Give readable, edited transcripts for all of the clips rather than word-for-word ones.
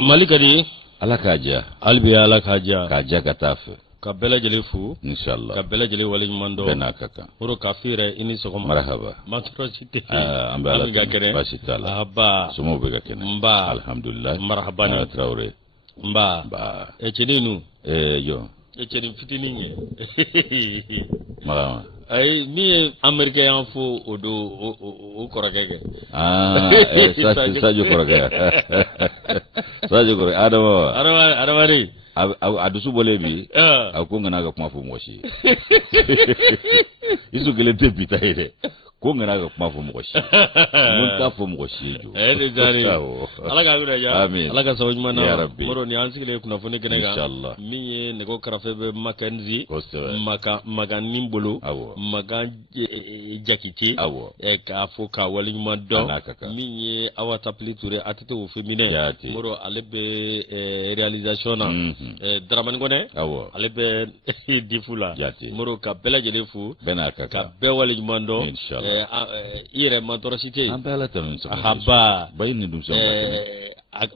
malikadi ala kaja albi ala kaja kaja katafe ka bela jele fu inshallah ka bela jele wali mando bena kaka oro kafire ini sokoma marhaba matrosite ambala bashitala haba sumo be gakene mba alhamdulillah marhabana traore mba echeninu yo echenin fitini nye marama ay mi amerika yan fo odo o koragege sajo koragege sajo koragege adamari adusu bole bi ko ngana ga kuma fu moshi isu gele te bitaire ko ngana ga kuma fu moshi mun ta fu moshi jo de jari ala ga gura ja amin ala ga sawji mana ya rabbi moro ni ansi gele kuna fu ne gene ga inshallah mi ne ko karafe be makanzi maka nimbolo maka jakiti ka fu ka wali mando mi awata pliture atete o féminin moro alebe réalisation na dramani gone alebe difula moro ka bela jele fu ka be wali mando ire mentorosité ambala tan haba bayni dum so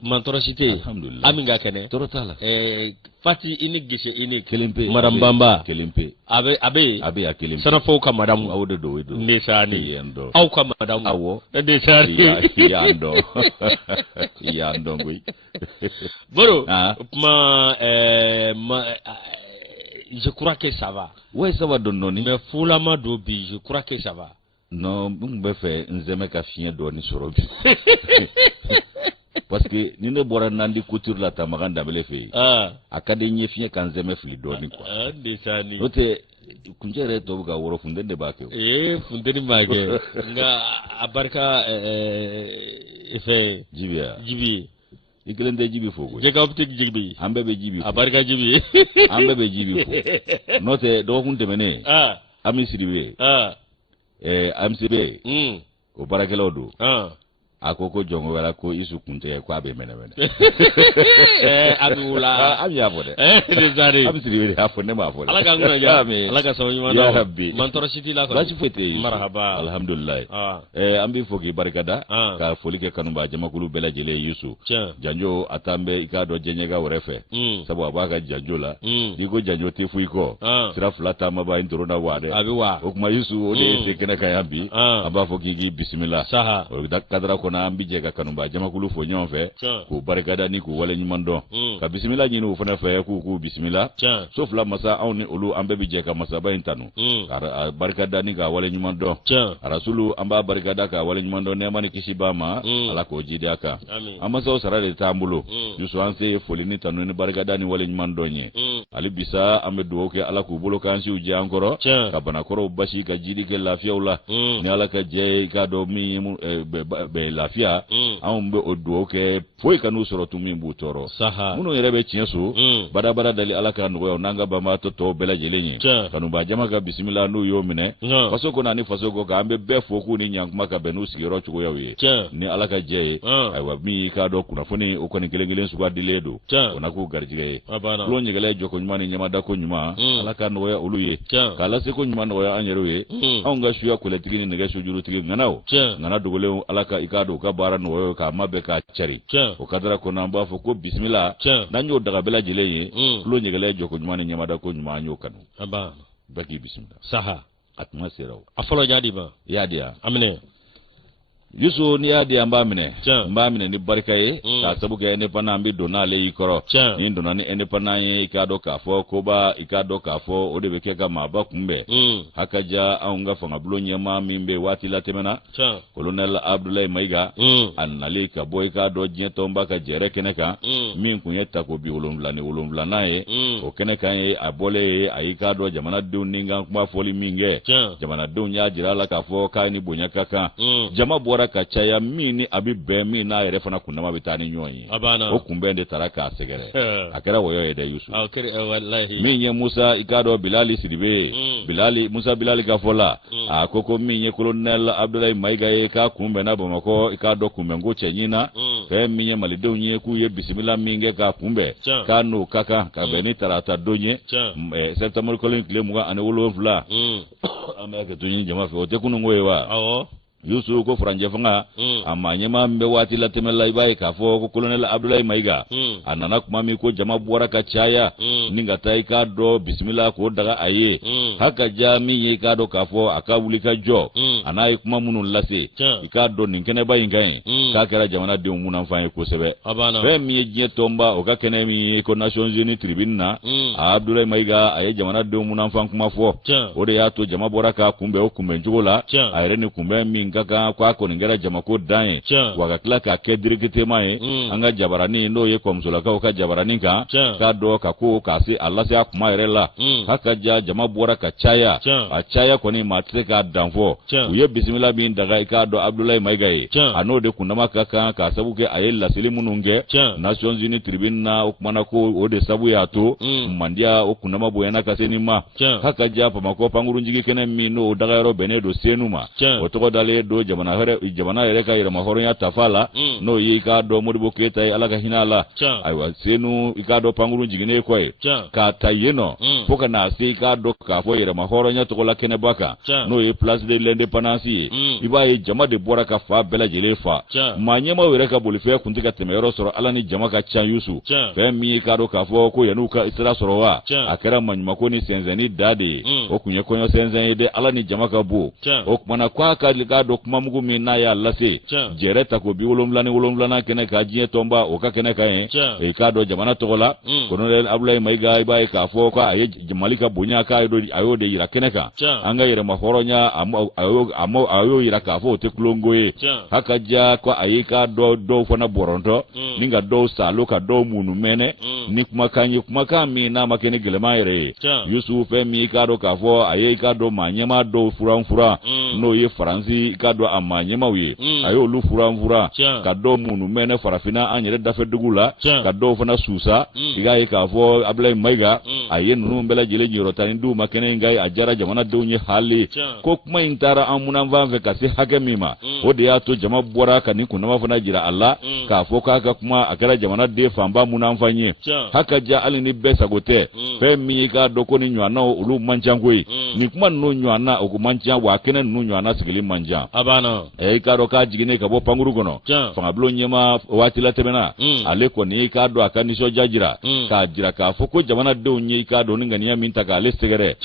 mentorosité alhamdulillah aminga kene torotala fati ini gise ini kelimpe madam bamba kelimpe abe a kelimpe sana fo ka madam awdo do nesani aw ka madam awo nesani yando boy boro je crois que ça va ouais ça va donner mais fulama do bi je crois que ça va non be fe nzeme ka fien do ni sorobi parce que ni ne bora nandi couture la tamaganda bele fe akade nye fien kan nzeme fili do ni quoi desani ote kunjere to ga woro fundende ba ke fundeni mage nga abarka efe jibi ikelende jibi foko je ka optik jibi ambe be jibi abarka jibi ambe be jibi fo note do hunde mene ami siribe amsibe o barakelo do akoko jongo wala ko isu kunte ko abe mena abula abi afode desari abi siribe afode ma afode ala ka nguna ja ala ka sawu mana ya rabbi mantoro siti la ko bachi fete marhaba alhamdulillah ambi foki barakada ka folike kanumba jamakulu bela jele yusu janjo atambe ikado jenyega urefe sabu abaka janjo la diko janjo tefu iko sira flata maba intoro na wade abiwa okuma yusu ode tekena kayambi aba foki gi bismillah saha kadra ko na ambi jega kanumba jamakulu fo nyonfe ko barakada ni ko wala nyimando ka bismillah nyinu fana fa ku bismillah sauf la masa awni ulu ambe bi jega masa ba intanu barakada ni ga wala nyimando rasulu amba barakada ka wala nyimando ne mani kishibama ala ko jidi aka amma so sarare tambulo yusu anse folini tanu ni barakada ni wala nyimando nye ali bisa ambe do ke ala ko bolo kan si uji ankoro ka bana koro bashi ka jidi ke lafiya ula ni ala ka je ka do mi be lafiya an be oduo ke foi kanu soro tumi butoro muno yere be tienso bada dali ala ka no nanga ba ma to bela jelenye kanu ba jama ka bismillah no yo mine faso ko nani faso ko ka ambe be foku ni nyang maka be no sigiro chugo yawe ni ala ka je aywa mi ka do kuna foni o ko ni gelengelen su gwadile do ona ko garjige lo nyegele joko nyuma ni nyama da ko nyuma ala ka no ya uluye kala se ko nyuma no ya anyerowe an ga shuya ko letigi ni ga shujuru tigi nganao ngana dogole ala ka ikado ka bara no ka mabe ka chari o kadara ko namba fo ko bismillah nanyo daga bela jele lo nyegele joko nyuma ni nyama da ko nyuma anyo kanu baki bismillah saha atma siraw afolo jadi ba yadia amne yusu ni yadi amba mine ni barkaye ta sabu ga ne pana ambi dona le yikoro ni dona ni ene pana ye ikado kafo koba ikado kafo ode be kega maba kumbe hakaja aunga fanga blonya ma mimbe wati la temena colonel abdoulaye maiga annali ka boy ka do jeto mbaka jere keneka min kunyeta ko bi wolomvla naye o keneka ye abole ayika do jamana do ninga kuma foli minge jamana do nya jira la kafo ka ni bonya kaka jama bora ka chaya mini abi be mi na yere fana kunama bitani nyonyi o kumbende taraka segere akera woyo ede yusu wallahi minye musa ikado bilali sidibe musa bilali gafola akoko minye colonel abdoulaye maiga ye ka kumbe na bomako ikado kumbengo chenyina ke minye malido nye ku ye bismillah minge ka kumbe kanu kaka ka beni tarata donye septembre kolin kile muga ane wolo fla ameke tunyi jama fe o te kunu ngoyewa yusu ko franje fanga amma nyama mbe wati la temela ibai ka fo ko colonel Abdoulaye Maiga anana kuma mi ko jama bora ka chaya ninga tai ka do bismillah ko daga aye haka jami ye ka do ka fo aka wuli ka jo anai kuma munun lase ka do ninkene bayin gain ka kera jamana de munan fa ko sebe be mi je tomba o ka kene mi ko Nations Unies tribune na Abdoulaye Maiga aye jamana de munan fa kuma fo o de ya to jama bora ka kumbe o kumbe njola ayre ni kumbe mi ngaka kwa ko ngera jama ko dae waga kla ka ke dirigite mai anga jabarani no ye komsola ka jabarani ka do ka ko ka si Allah sai kuma ayre la haka jama bora ka chaya a chaya ko ni matre ka danfo uye bismillah bin daga ka do Abdoulaye Maiga ano de kunama ka sabu ke ayella silimununge Nations Unies tribune na okumana ko o de sabu ya to mandia okunama boyana ka senima haka pa mako panguru njigi kene mi no daga ro benedo senuma otoko dale do jamana yere ka ira mahoro ya tafala no yi ka do modibo keta alaka hinala aywa senu ka do panguru njigi ne koy ka tayeno foka na se ka do ka fo ira mahoro nya to la kene baka no yi place de l'indépendance ibaye jama de bora ka fa bela jele fa manyema were ka bolife kuntika temero soro alani jama ka cha yusu fe mi ka do ka fo ko yanu ka itira soro wa akara manyuma ko ni senzeni dade o kunye konyo senzeni de alani jama ka bu o kumana kwa ka liga do kuma mugu mi na ya lase jereta ko bi wolomlana kene ka jiye tomba o ka kene ka e ka do jamana togola Colonel Abdoulaye Maiga ibaye ka fo ko aye malika bunya ka ayo de yira kene ka anga yire mahoronya ayo yira ka fo te klongoye haka ko aye ka do fona boronto ninga do salo ka do munu mene ni kuma ka mi na makene gelema yire Yusuf mi ka do ka fo aye ka do manyema do fura no ye faransi ka do amanyema wi ayo lu fura ka do munu mene farafina anyere dafe dugula ka do fona susa iga ye ka fo Abdoulaye Maiga aye nunu mbela jele nyoro tani du makene ngai ajara jamana do nye hali ko kuma intara amuna vanve ka se hake mima o de ya to jama bora ka ni kunama fana jira Allah ka fo ka kuma akara jamana de famba muna mfanye haka ja ali ni besa gote fe mi ka do ko ni nywana ulu manjangoi ni kuma no nywana o manja wa kene no nywana sigili manja abana ka do ka jigine ka bo panguru gono fanga blo nyema wati la temena ale ko ni ka do akani so jajira ka jira ka fo ko jamana de onye ka do ni ngani ya minta ka ale segere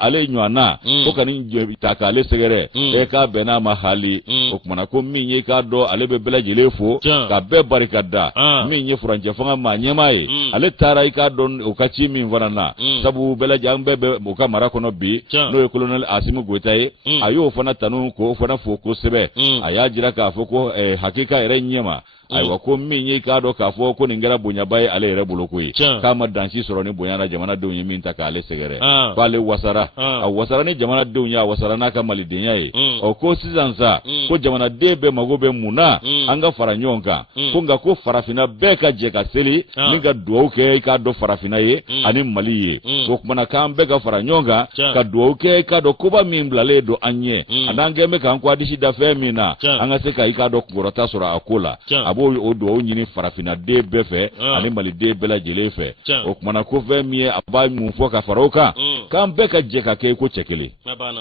ale nywana ko kani ta ka ale segere ka bena mahali o kuma ko minye ka do ale be bela jele fo ka be barikada minye franje fanga manyema ale tara ka don o ka chi min vanana sabu bela jambe be o ka mara kono bi no Colonel Asimu Goitaye ayo fana tanu ko fana fo ko sebe aya jira ka fo ko hakika ere nyema aiwa ko minye ka do ka fo ko ningara bunya baye ale ere bulokoi kama dansi soro ni bunya na jamana de unyi minta ka ale segere pale wasara wasara ni jamana de unya wasara na ka malidenya o ko sizansa ko jamana de be magobe muna anga faranyonka ko nga ko farafina be ka je ka seli ninga do ke ka do farafina ani maliye ko kuma ka be ka faranyonka ka do ke ka do kuba mimblale do anye anange me ka kwa dishi da femina anga se ka do ngorota soro akola o do nyini farafina de befe ani mali de bela jelefe o kuma ko fe mi aba mu fo ka faroka kan be ka je ka ke ko chekele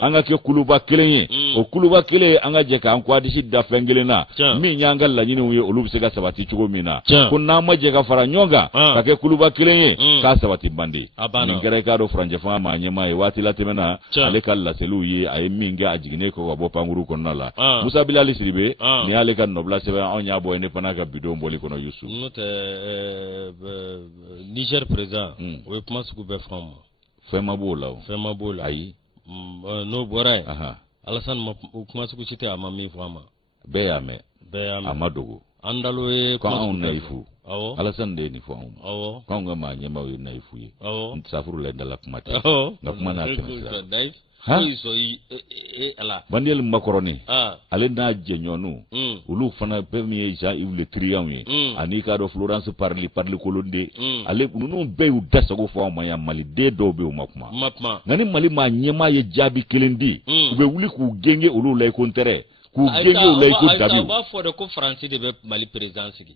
anga ke kuluba kele o kuluba kele anga je ka an kwadi da fengele na mi nyanga la nyini uye olubu se ka sabati chugo mina kunna ma je ka fara nyonga ka ke kuluba kele ka sabati bandi ngere ka do franje fa ma nyema e wati la temena ale ka la selu ye ay minga ajigine ko bo panguru konnala Musa Bilali Siribe ni ale ka nobla se onya bo ene ka bidon boli kono Yusu note Niger présent we pense que be fema bola ayi no boray Alassane mo kuma su cité amami fama be ame amadogo andalo e ko on naifu awo Alassane de ni fo awo ko nga ma nyema we naifu yi awo safuru le ndala kuma te na kuma na te so ala bandel makoroni ale na jenyonu ulu fana premier ja ible triangle ani ka do Florence parli kolonde ale nunu be u dasago fo ma ya mali de do be u makuma ngani mali ma nyema ye jabi kelendi ube wuli ku genge ulu lay kontere ku genge ulu lay ko dabi ba fo de ko français de be mali présidence gi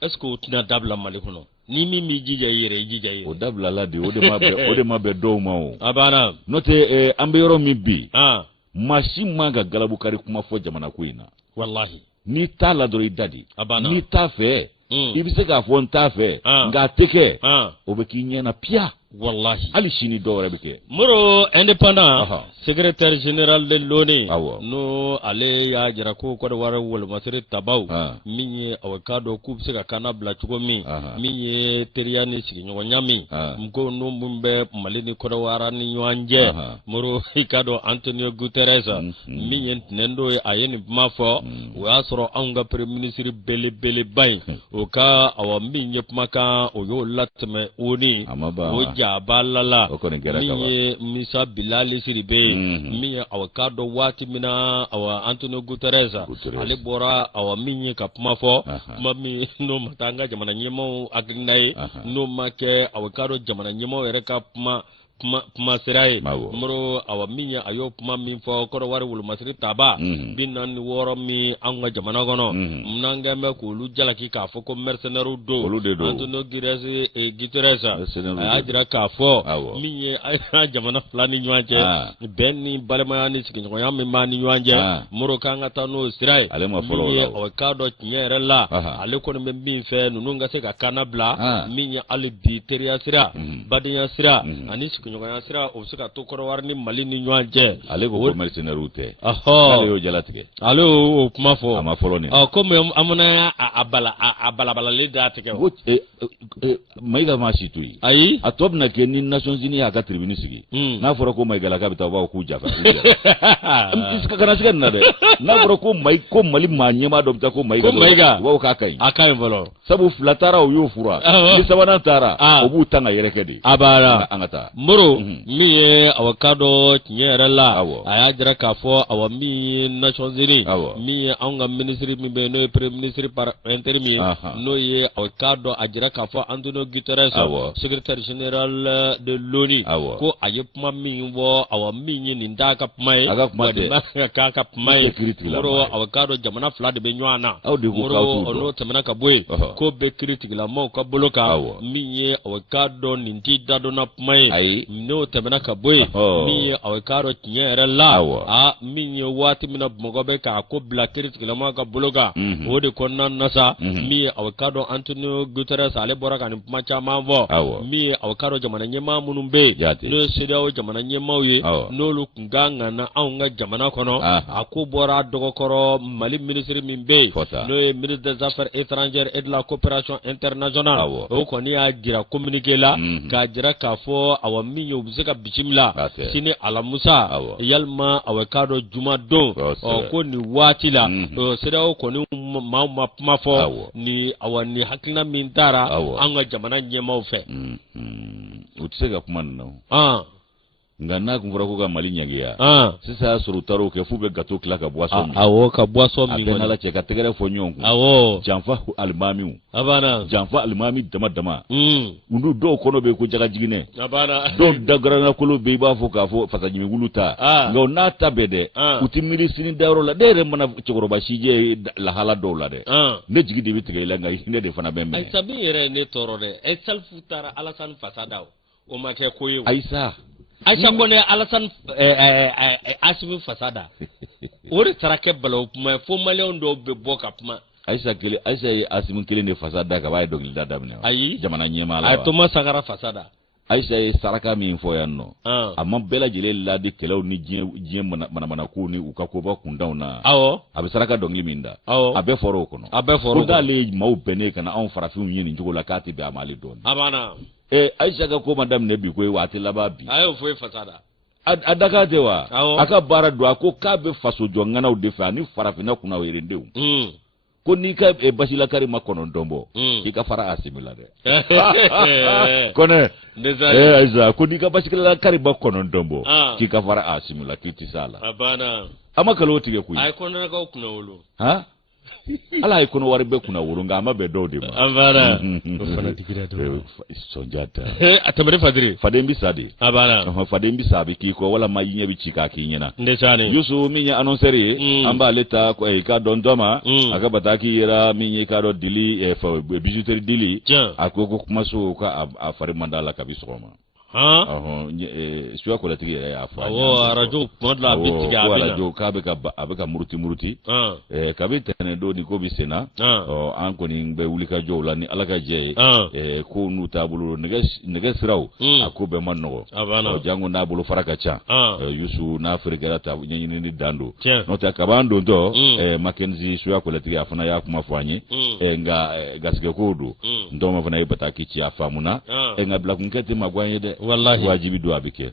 est-ce que tina dabla mali hono ni mi jija yire o dabla la de o de ma be do ma o abana note ambe yoro mi bi masi manga galabu kari kuma fo jamana ko ina wallahi ni ta la dori dadi Abana. ni ta fe ibise ka fo nta fe nga teke o be kinyana pia wallahi ali shini dore beke muro indépendant secrétaire général de l'ONU Awo. no ale ya jira ko ko wara wol masiri tabaw minye awakado kubse ka kana bla chugo mi minye teriani siri nyo nyami mko no mumbe malini ko wara ni nyanje muro ikado Antonio Guterres minye nendo ayeni mafo wa soro anga premier ministre bele bay o ka awa minye pmaka o yo latme oni o balala miye misa bilali siribe miye awakado wati mina awa Antonio Guterres ale bora awa miye kapuma fo mami no matanga jamana nyemo agnai no make awakado jamana nyemo ereka puma sirai muro awa minya ayo puma min fo ko wari wul masri taba binan woro mi anga jamana gono mnanga me ko lu jalaki ka fo ko mercenaire do Antonio Guterres ajira ka fo minye ay jamana flani nyanje benni balema ni sikin ko yam mani nyanje muro kanga tano sirai minye awakado nyere la ale ko me min fe nunga se ka kanabla minye ali di teria sira badinya sira ani nyogana sira o suka to ko warni mali ni nyanje ale ko mercenaire ute ale yo jalatige ale o kuma fo ama folo ni comme amuna abala le datike maiga masitui ayi atobna ke ni Nations Unies aka tribune sigi na foro ko maiga la ka bitawa ku jafa iska kana siga na de na foro ko mali manyema do bita ko maiga wa ka kai akai volo sabu flatara o yo fura ni sabana tara obu tanga yerekedi abara angata miye awakado nyere la aya jira ka fo awa mi Nations Unies miye anga ministry mi be no premier ministre par intermi no ye awakado ajira ka fo Antonio Guterres secrétaire général de l'ONU ko ayepma mi wo awa mi ni ndaka pmai ka pmai muro awakado jamana flade be nywana muro ono temana ka boy ko be critique la mo ka boloka miye awakado ninti dado na pmai no temana ka boy miye awakado nyere la miye wati mina mogobe ka ko bla critique la mo ka boloka wode konna nasa miye awakado Antonio Guterres ale bora kan macha mamvo miye awakado jamana nyema munumbe no sedao jamana nyema ye no lu kunganga na aunga jamana kono akubora dogokoro mali ministre mimbe no ministre des affaires étrangères et de la coopération internationale o koni a gira communiquer la ka jira ka fo awa minyo ubiseka bichimla sini alamusa yalma awakado juma don ko ni watila sedao koni ma fo ni awani hakina mintara anga jamana nyema fe utsega kumana ngana kumvura ko ga mali nyagiya sisa surutaro ke fube gato klaka boisson awo ka boisson mi ngana la cheka tegere fo nyonku janfa almami abana janfa almami dama undu do kono be ko jaga jigine abana do dagara na kolo be ba fo ka fo fasa jimi wuluta ngo na tabede utimiri sini dawro la dere mana chokoro ba shije la hala do la de ne jigi de bitige la ngai ne de fana bembe ay sabi yere ne torore ay salfutara alasan fasada o ma ke koyo aisa Aisha kone alasan asibi fasada ori tarake balo ma fo maleon do be boka puma Aisha asimin kele ne fasada ka bai dogli da damne ayi jamana nyema la ay to ma sagara fasada Aisha saraka min fo yanno amma bela jele la de telaw ni jiem mana ko ni uka ko ba kundauna abe saraka dogli minda abe foro kono ko dale mau bene kana on farafin yin njogo la kati be amali don abana Aisha ga ko madam ne bi ko wati lababi ayo fo fasada adaka dewa aka bara do ko ka be faso jongana o defa ni farafina kuna werendeu ko ni ka basila kari makono ndombo ika fara asimila de kone Aisha ko ni ka basila kari makono ndombo kika fara asimila kitisala abana amakalo tige kuyi ay kono ga kuna wulu ala ay kono warbe kuna wulu nga amabe do de ma abana fana dikira do sonjata atamare fadiri fadembi sadi abana fadembi sabi ki ko wala mayinya bi chika kinyana ndesani yusu minya annoncerie amba leta ko ka dondoma aka bataki yera minya ka do dili bijouterie dili akoko kuma so ka afari mandala kabisoma suya kolatigi yɛrɛ y'a fɔ arajo kuma dɔ la a bɛ tigɛ a bɛ na arajo k'a bɛ ka muruti kabi tɛnɛn don ni ko bɛ senna an kɔni bɛ wuli ka jɔw la ni ala ka jɛ ye ko n'u taabolo nɛgɛ siraw a ko bɛɛ ma nɔgɔ janko n'a bolo fara ka ca Yusu n'a feerekɛla ta ɲɛɲinini dan don n'o tɛ kaban don tɔ Mackenzie suya kolatigi a fana y'a kuma fɔ an ye nka gasigɛkow don ntɔgɔma fana ye bataki ci a faamuna nka bilakunkɛ tɛ ma bɔ an ye dɛ wajibi don a bɛ kɛ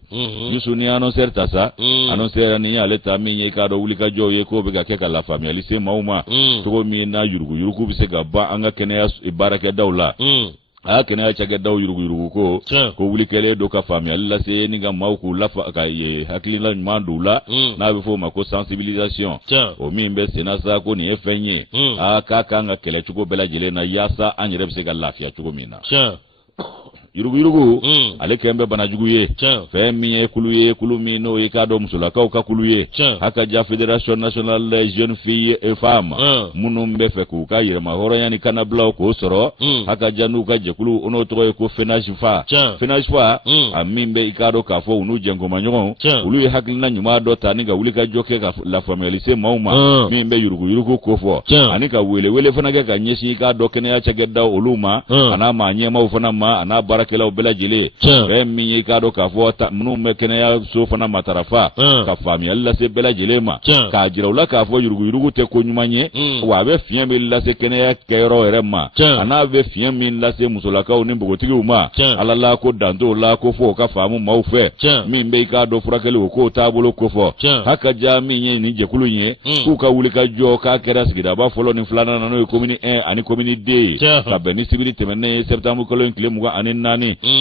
Yusu ni annonceur ta sa annonceur ni y'ale ta min ye k'a dɔn wulikajɔw ye k'o bɛ ka kɛ ka lafaamuyali se maaw ma cogo min na yuruguyurugu bɛ se ka ban an ka kɛnɛya baarakɛdaw la a y'a kɛnɛya cakɛdaw yuruguyurugu ko wulikɛlen don ka faamuyali lase ni ka maaw k'u ka hakilila ɲuman don u la n'a bɛ fɔ o ma ko sensibilisation o min bɛ senna sa ko nin ye fɛn ye k'a kan ka kɛlɛ cogo bɛɛ lajɛlen na yaasa an yɛrɛ bɛ se ka lafiya cogo min na. Yuruguyurugu ale kɛn bɛ banajugu ye fɛn min ye kulu min n'o ye k'a dɔn musolakaw ka kulu ye hakaja Fédération nationale des jeunes filles et femmes minnu bɛ fɛ k'u ka yɛrɛma hɔrɔnya ni kanabilaw k'o sɔrɔ hakaja n'u ka jɛkulu n'o tɔgɔ ye ko FENAGEFA a min bɛ i k'a dɔn k'a fɔ u n'u jɛnkomaɲɔgɔnw olu ye hakilina ɲuman dɔ ta ni ka wulikajɔ kɛ ka lafaamuyali se maaw ma min bɛ yuruguyurugu ko fɔ ani ka wele fana kɛ ka ɲɛsin i k'a dɔn kɛnɛya cakɛdaw olu ma a n'a maa ɲɛmaw fana ma a n'a baarakɛlaw bɛɛ lajɛlen fɛn min ye k'a dɔn k'a fɔ minnu bɛ kɛnɛyaso fana matarafa ka faamuyali lase bɛɛ lajɛlen ma k'a jira u la k'a fɔ yuruguyurugu tɛ ko ɲuman ye wa a bɛ fiɲɛ min lase kɛnɛya kɛyɔrɔ yɛrɛ ma a n'a bɛ fiɲɛ min lase musolakaw ni npogotigiw ma ala la ko danto la ko fɔ o ka faamu maaw fɛ min bɛ k'a dɔn furakɛli o k'o taabolo ko fɔ hakaja min ye nin jɛkulu ye k'u ka wulikajɔ k'a kɛra sigidaba fɔlɔ ni filanan na n'o ye commune 1 ani commune 2 ka bɛn ni sibiri tɛmɛnen ye septembre kalo in tile 24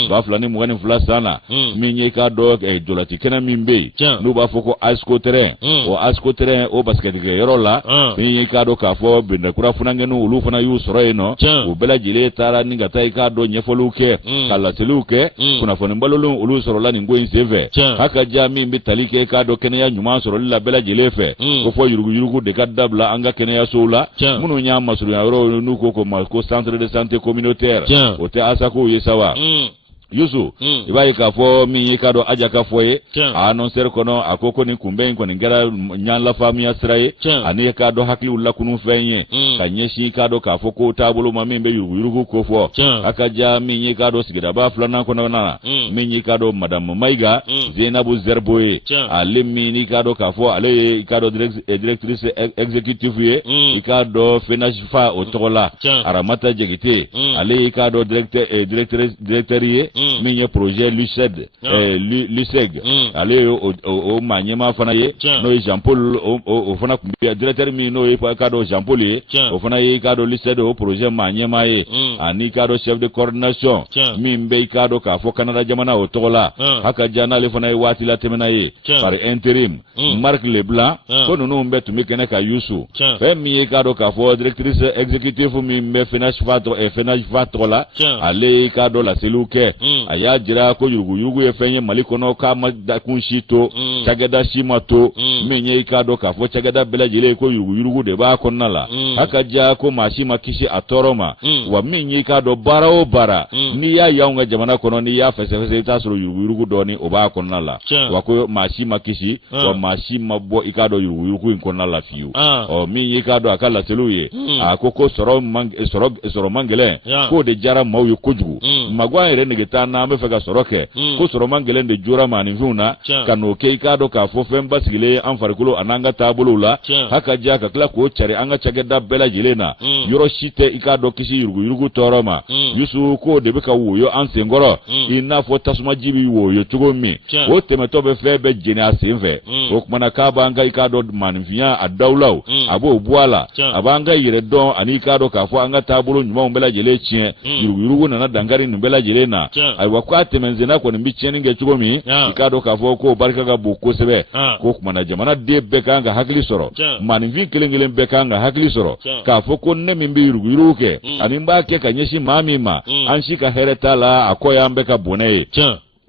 ba fila ni 22 san na min ye k'a dɔn jɔlati kɛnɛ min bɛ yen n'u b'a fɔ ko ASCO terrain o ASCO terrain o basikɛtikɛ yɔrɔ la min ye k'a dɔn k'a fɔ bɛndɛkura funankɛninw olu fana y'u sɔrɔ yen nɔ o bɛɛ lajɛlen taara ni ka taa i k'a dɔn ɲɛfɔliw kɛ ka laseliw kɛ kunnafoni balolenw olu sɔrɔla nin ko in senfɛ hakaja min bɛ tali kɛ k'a dɔn kɛnɛya ɲuman sɔrɔli la bɛɛ lajɛlen fɛ ko fɔ yuruguyurugu de ka dabila an ka kɛnɛyasow la minnu y'a masurunya yɔrɔ n'u ko ko centre de santé communautaire o tɛ ASACO ye sa wa Yusu i b'a ye k'a fɔ min ye k'a dɔn aja ka fɔ ye a annonceur kɔnɔ a ko nin kunbɛn in kɔni kɛra ɲan lafaamuya sira ye ani k'a dɔn hakiliw lakunu fɛn ye ka ɲɛsin k'a dɔn k'a fɔ ko taabolo ma min bɛ yuruguyurugu ko fɔ a ka ja min ye k'a dɔn sigidaba filanan kɔnɔna na min ye k'a dɔn Madame Mayiga Zeinabu Zerbo ye ale min i k'a dɔn k'a fɔ ale ye k'a dɔn directrice exécutive ye i k'a dɔn FENAGEFA o tɔgɔ la Aramata Jegite ale ye k'a dɔn directeur ye min ye projet LUSEG ale ye o maa ɲɛmaa fana ye n'o ye Jean Paul o fana tun bɛ directeur min n'o ye k'a dɔn Jean Paul ye o fana ye k'a dɔn LUSEG o projet maa ɲɛmaa ye ani k'a dɔn chef de coordination min bɛ k'a dɔn k'a fɔ Canada jamana o tɔgɔ la hakaja n'ale fana ye waati la tɛmɛna ye par intérim Marc Leblanc ko ninnu bɛɛ tun bɛ kɛnɛ ka Yusu fɛn min ye k'a dɔn k'a fɔ directrice exécutive min bɛ FENAGEFA tɔgɔ la ale ye k'a dɔn laseliw kɛ a y'a jira ko yuruguyurugu ye fɛn ye Mali kɔnɔ k'a ma dakun si to cakɛda si ma to min ye k'a dɔn k'a fɔ cakɛda bɛɛ lajɛlen ko yuruguyurugu de b'a kɔnɔna la hakaja ko maa si ma kisi a tɔɔrɔ ma wa min ye k'a dɔn baara o baara n'i y'a y'anw ka jamana kɔnɔ n'i y'a fɛsɛfɛsɛ i t'a sɔrɔ yuruguyurugu dɔɔni o b'a kɔnɔna la wa ko maa si ma kisi wa maa si ma bɔ i k'a dɔn yuruguyurugu in kɔnɔna la fiyewu min ye k'a dɔn a ka laseliw ye a ko sɔrɔ man gɛlɛn k'o de diyara maaw ye kojugu Maguwa yɛrɛ nege taa n'an bɛ fɛ ka sɔrɔ kɛ ko sɔrɔ man gɛlɛn de jora maaninfinw na ka n'o kɛ i k'a dɔn k'a fɔ fɛn basigilen an farikolo a n'an ka taabolow la hakaja ka tila k'o cari an ka cakɛda bɛɛ lajɛlen na yɔrɔ si tɛ i k'a dɔn kisi yuruguyurugu tɔɔrɔ ma Yusu k'o de bɛ ka woyo an senkɔrɔ i n'a fɔ tasumaji bɛ woyo cogo min o tɛmɛtɔ bɛ fɛn bɛɛ jeni a sen fɛ o kumana k'a b'an ka i k'a dɔn maaninfinya a dawulaw a b'o bɔ a la a b'an ka yɛrɛ dɔn ani i k'a dɔn k'a fɔ an ka taabolo ɲumanw bɛɛ lajɛlen tiɲɛ yuruguyurugu nana dankari nin bɛɛ lajɛlen na ayiwa k'a tɛmɛnsenna kɔni bɛ tiɲɛni kɛ cogo min i k'a dɔn k'a fɔ k'o barika ka bon kosɛbɛ ko kumana jamanaden bɛɛ kan ka hakili sɔrɔ maaninfin kelen kelen bɛɛ kan ka hakili sɔrɔ k'a fɔ ko ne min bɛ yuruguyurugu kɛ ani n b'a kɛ ka ɲɛsin maa min ma an si ka hɛrɛ t'a la a kɔ y'an bɛɛ ka bɔnɛ ye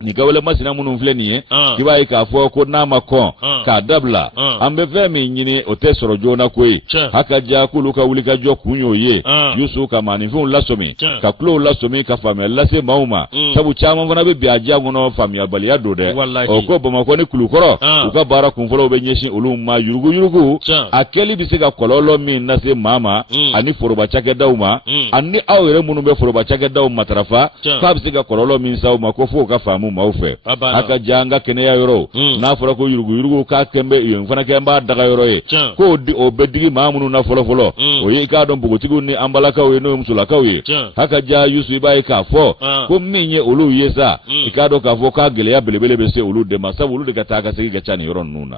ni gawale masina munun filɛ nin ye i b'a ye k'a fɔ ko n'a ma kɔn k'a dabila an bɛ fɛn min ɲini o tɛ sɔrɔ joona ko ye hakaja k'olu ka wuli ka jɔ kun y'o ye Yusu ka maaninfɛnw lasomi ka kulow lasomi ka faamuyali lase maaw ma sabu caman fana bɛ bi a diya kɔnɔ faamuyabaliya don dɛ o ko Bamakɔ ni Kulukɔrɔ u ka baara kunfɔlɔw bɛ ɲɛsin olu ma yurugu a kɛli bɛ se ka kɔlɔlɔ min lase maa ma ani foroba cakɛdaw ma ani aw yɛrɛ minnu bɛ foroba cakɛdaw matarafa k'a bɛ se ka kɔlɔlɔ min s'aw ma ko fo ka faamu maaw fɛ a ka ja an ka kɛnɛya yɔrɔ n'a fɔra ko yurugu k'a kɛnbɛ yen fana kɛ n b'a daga yɔrɔ ye ko o bɛ digi maa minnu na fɔlɔ o ye i k'a dɔn npogotigiw ni an balakaw ye n'o ye musolakaw ye a ka ja Yusu i b'a ye k'a fɔ ko min ye olu ye sa i k'a dɔn k'a fɔ k'a gɛlɛya belebele bɛ se olu de ma sabu olu de ka taa ka segin ka ca nin yɔrɔ ninnu na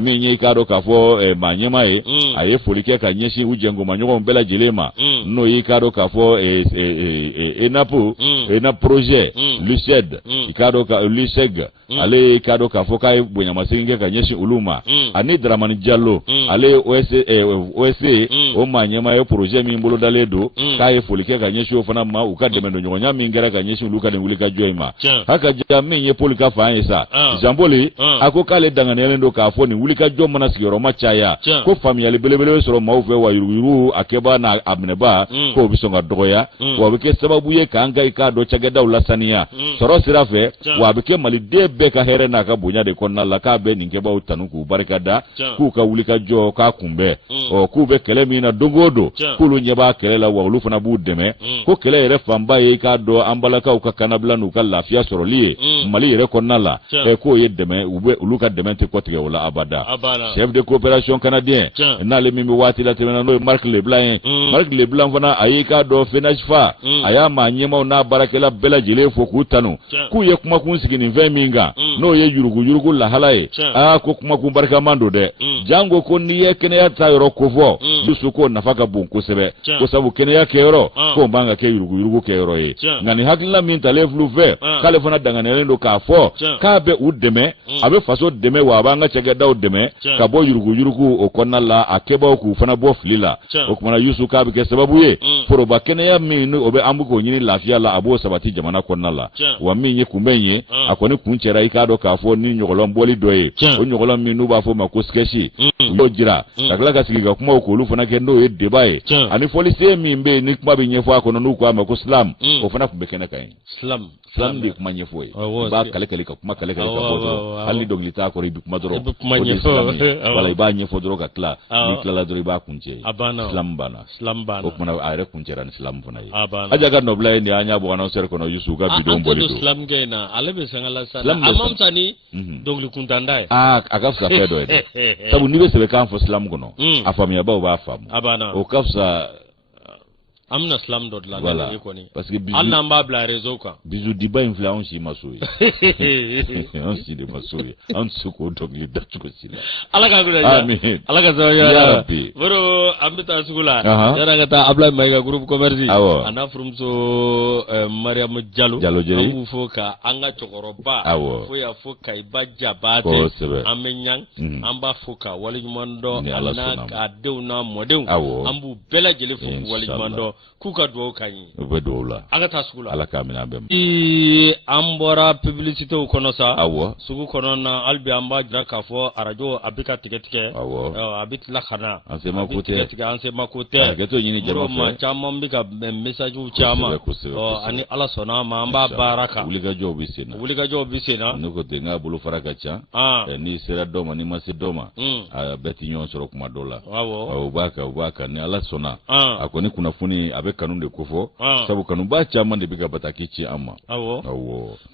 min ye i k'a dɔn k'a fɔ maa ɲɛma ye a ye foli kɛ ka ɲɛsin u jɛngomaɲɔgɔnw bɛɛ lajɛlen ma n'o ye i k'a dɔn k'a fɔ ENAP projet LUCED i k'a dɔn ka LUCEG ale k'a dɔn k'a fɔ k'a ye bonyamasegin kɛ ka ɲɛsin olu ma ani Dramani Diallo ale ye OSC o maa ɲɛma ye projet min bolodalen don k'a ye foli kɛ ka ɲɛsin o fana ma u ka dɛmɛ don ɲɔgɔnya min kɛra ka ɲɛsin olu ka nin wulikajɔ in ma hakaja min ye Poli ka fan ye sa Jean Poli a ko k'ale danganiyalen don k'a fɔ nin wulikajɔ mana sigiyɔrɔma caya ko faamuyali belebele bɛ sɔrɔ maaw fɛ wa yuruguyurugu a kɛba n'a a minɛba k'o bɛ sɔn ka dɔgɔya wa a bɛ kɛ sababu ye k'an ka i k'a dɔn cakɛdaw lasaniya sɔrɔ sira fɛ wa a bɛ kɛ maliden bɛɛ ka hɛrɛ n'a ka bonya de kɔnɔna la k'a bɛ nin kɛbaw tanu k'u barikada k'u ka wulikajɔ k'a kunbɛn k'u bɛ kɛlɛ min na don o don k'olu ɲɛ b'a kɛlɛ la wa olu fana b'u dɛmɛ ko kɛlɛ yɛrɛ fanba ye k'a dɔn an balakaw ka kanabila n'u ka lafiya sɔrɔli ye Mali yɛrɛ kɔnɔna la k'o ye dɛmɛ olu ka dɛmɛ tɛ kɔtigɛ o la abada chef de coopération canadien n'ale min bɛ waati la tɛmɛna n'o ye Marc Leblanc ye Marc Leblanc fana a ye k'a dɔn FENAGIFA a y'a maa ɲɛmaw n'a baarakɛla bɛɛ lajɛlen fo k'u tanu k'u ye kumakun sigi nin fɛn min kan n'o ye yuruguyurugu lahala ye ko kumakun barikaman don dɛ jango ko n'i ye kɛnɛya ta yɔrɔ kofɔ Yusu ko nafa ka bon kosɛbɛ ko sabu kɛnɛya kɛyɔrɔ k'o man ka kɛ yuruguyurugu kɛyɔrɔ ye nka nin hakilina min talen filɛ fɛ k'ale fana danganiyalen don k'a fɔ k'a bɛ u dɛmɛ a bɛ faso dɛmɛ wa a b'an ka cakɛdaw dɛmɛ ka bɔ yuruguyurugu o kɔnɔna la a kɛbaw k'u fana bɔ fili la o kumana Yusu k'a bɛ kɛ sababu ye foroba kɛnɛya min o bɛ an bɛ k'o ɲini lafiya la a b'o sabati jamana kɔnɔna la wa min ye kunbɛn ye a kɔni kun cɛra i k'a dɔn k'a fɔ ni ɲɔgɔlɔn bɔli dɔ ye o ɲɔgɔlɔn min n'u b'a fɔ ma ko sketch u y'o jira ka tila ka sigi ka kumaw k'olu fana kɛ n'o ye débat ye ani fɔlisen min bɛ yen ni kuma bɛ ɲɛfɔ a kɔnɔ n'u k'a ma ko slam o fana tun bɛ kɛnɛ kan ye slam de ye kuma ɲɛfɔ ye i b'a kale ka kuma kale ka bɔ dɔrɔn hali ni dɔnkili t'a kɔrɔ i bɛ kuma dɔrɔn o de ye slam ye wala i b'a ɲɛfɔ dɔrɔn ka tila n'i tilala dɔrɔn i b'a kuncɛ slam banna o kumana a yɛrɛ kuncɛra ni slam fana ye aja ka nɔbila ye nin an y'a bɔ annonceur kɔnɔ Yusu ka bidon bɔli don slam kɛ na ale bɛ sɛgɛn la sa a ma fisa ni dɔnkili kuntanda ye a ka fisa fɛn dɔ ye dɛ sabu n'i bɛ sɛbɛnkan fɔ slam kɔnɔ a faamuyabaw b'a faamu o ka fisa an bɛna slam dɔ dilan voilà parce que hali n'an b'a bila réseau kan bisu diba in filɛ anw si ma so ye anw si de ma so ye anw tɛ se k'o dɔnkili da cogo si la ala k'an kunna diya ala ka sababu yara baro an bɛ taa sugu la yan'an ka taa Ablaye Mayiga groupe commerce a n'a furumuso Mariamu Jalo an b'u fo ka an ka cɛkɔrɔba fo y'a fo Kayiba Jabate an bɛ ɲan an b'a fo ka waleɲuman dɔn a n'a denw n'a mɔdenw an b'u bɛɛ lajɛlen fo k'u waleɲuman dɔn k'u ka dugawu ka ɲi u bɛ dugawu la an ka taa sugu la ala k'a minɛ an bɛɛ ma an bɔra publicitéw kɔnɔ sa sugu kɔnɔ na hali bi an b'a jira k'a fɔ arajo a bɛ ka tigɛ a bɛ tila ka na an se ma ko tɛ an se ma ko tɛ hakɛto ɲini jama fɛ maa caman bɛ ka messagew caman ani ala sɔnna a ma an b'a baara kan wulikajɔw bɛ sen na ne ko ten n k'a bolo fara ka ca n'i sera dɔ ma n'i ma se dɔ ma a bɛɛ tɛ ɲɔgɔn sɔrɔ kuma dɔw la u b'a kan ni ala sɔnna a kɔni kunnafoni a bɛ kanu de kofɔ sabu kanuba caman de bɛ ka bataki ci an ma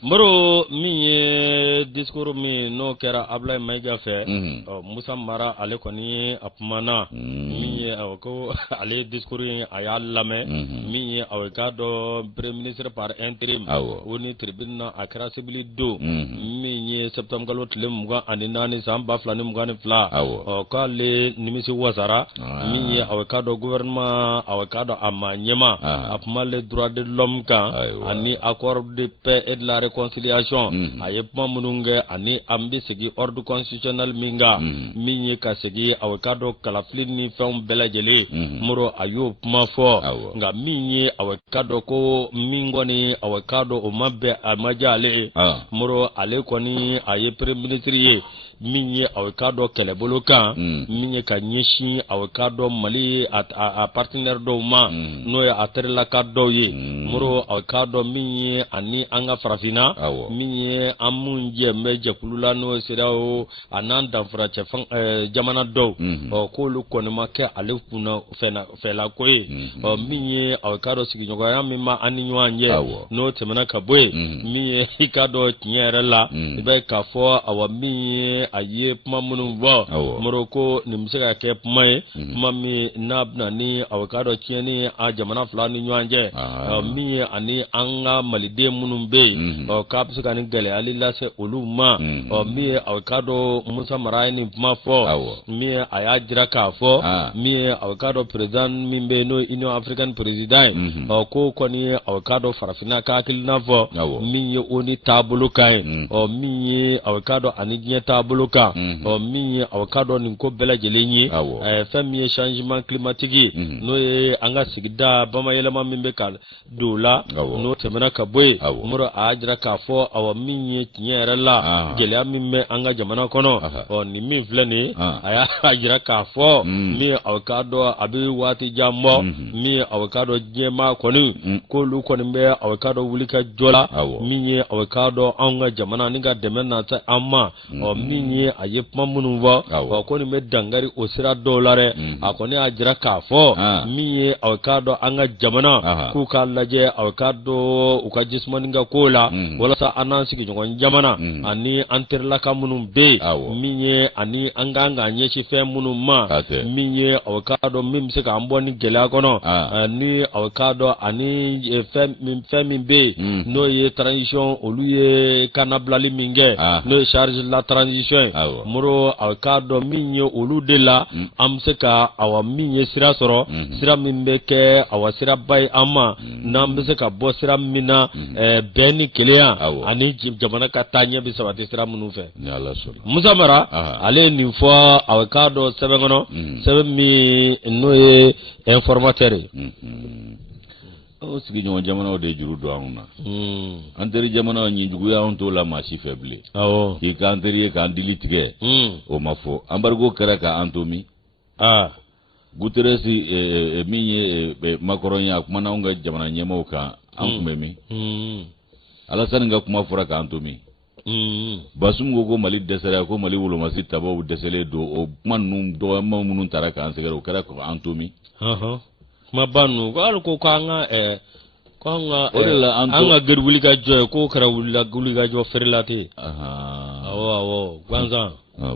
Maro min ye discours min n'o kɛra Ablaye Mayiga fɛ Musa Mara ale kɔni a kumana min ye ko ale discours in a y'a lamɛn min ye k'a dɔn premier ministre par intérim o ni tribune na a kɛra sibiri don min ye ye septembre kalo tile mugan ani naani san 2022 awo k'ale nimisi wasara min ye aw ka dɔ gouvernement aw ka dɔ a ma ɲɛma a kuma le droit de l'homme kan ani accord de paix et de la réconciliation a ye kuma minnu kɛ ani an bɛ segi ordre constitutionnel min kan min ye ka segi aw ka dɔ kalafili ni fɛnw bɛɛ lajɛlen moro a y'o kuma fɔ nka min ye aw ka dɔ ko min kɔni aw ka dɔ o ma bɛn a ma diya ale ye moro ale kɔni a ye premier ministre ye min ye aw ka dɔ kɛlɛbolo kan min ye ka ɲɛsin aw ka dɔ Mali a partenaire dɔw ma n'o ye a terilaka dɔw ye moro aw ka dɔ min ye ani an ka farafinna min ye an mun jɛ n bɛ jɛkulu la n'o sera o a n'an danfara cɛfan jamana dɔw k'olu kɔni ma kɛ ale kunna fɛla ko ye min ye aw ka dɔ sigiɲɔgɔnya min ma an ni ɲɔgɔn cɛ n'o tɛmɛna ka bɔ yen min ye i ka dɔ tiɲɛ yɛrɛ la i bɛ k'a fɔ awa min ye a ye kuma minnu fɔ moro ko nin bɛ se ka kɛ kuma ye kuma min n'a bɛna ni aw ka dɔ tiɲɛni a jamana fila ni ɲɔgɔn cɛ min ye ani an ka maliden minnu bɛ yen k'a bɛ se ka nin gɛlɛyali lase olu ma min ye aw ka dɔ Musa Mara ye nin kuma fɔ min ye a y'a jira k'a fɔ min ye aw ka dɔ président min bɛ yen n'o ye Union Africaine président ye ko kɔni ye aw ka dɔ farafinna ka hakilina fɔ min ye o ni taabolo kan ye min ye aw ka dɔ ani diɲɛ taabolo kan min ye aw ka dɔ nin ko bɛɛ lajɛlen ye fɛn min ye changement climatique n'o ye an ka sigida bamayɛlɛma min bɛ ka don la n'o tɛmɛna ka bɔ yen moro a y'a jira k'a fɔ awa min ye tiɲɛ yɛrɛ la gɛlɛya min bɛ an ka jamana kɔnɔ nin min filɛ nin ye a y'a jira k'a fɔ min aw ka dɔ a bɛ waati jan bɔ min aw ka dɔ diɲɛmaa kɔni k'olu kɔni bɛ aw ka dɔ wuli ka jɔ la min ye aw ka dɔ anw ka jamana ni ka dɛmɛ nata an ma min ye a ye kuma minnu fɔ ko nin bɛ dangari o sira dɔw la dɛ a kɔni y'a jira k'a fɔ min ye aw ka dɔ an ka jamana k'u k'a lajɛ aw ka dɔ u ka jisumani ka ko la walasa an n'an sigiɲɔgɔn jamana ani an terilaka minnu bɛ yen min ye ani an kan ka ɲɛsin fɛn minnu ma min ye aw ka dɔ min bɛ se k'an bɔ ni gɛlɛya kɔnɔ ni aw ka dɔ ani fɛn min bɛ yen n'o ye transition olu ye kannabilali min kɛ n'o ye charge la transition moro aw ka dɔ min ye olu de la an bɛ se ka awa min ye sira sɔrɔ sira min bɛ kɛ awa sira ba ye an ma n'an bɛ se ka bɔ sira min na bɛn ni kelenya ani jamana ka taa ɲɛ bɛ sabati sira minnu fɛ Musa Mara ale ye nin fɔ aw ka dɔ sɛbɛn kɔnɔ sɛbɛn min n'o ye informateur ye o sigiɲɔgɔn jamanaw de juru don anw na an teri jamanaw ɲi juguya anw t'o la maa si fɛ bilen k'i k'an teri ye k'an dili tigɛ o ma fɔ embargo kɛra k'an to min Guterres min ye Macron ye a kumana anw ka jamana ɲɛmaaw kan an kun bɛ min Alassane ka kuma fɔra k'an to min Basum ko Mali dɛsɛra ko Mali wolomasi tabaw dɛsɛlen don o kuma ninnu dɔgɔyama minnu taara k'an sɛgɛrɛ o kɛra k'an to min kuma banu ko hali ko k'an ka gɛri wuli ka jɔ ye k'o kɛra wuli ka jɔ feerela ten awɔ gansan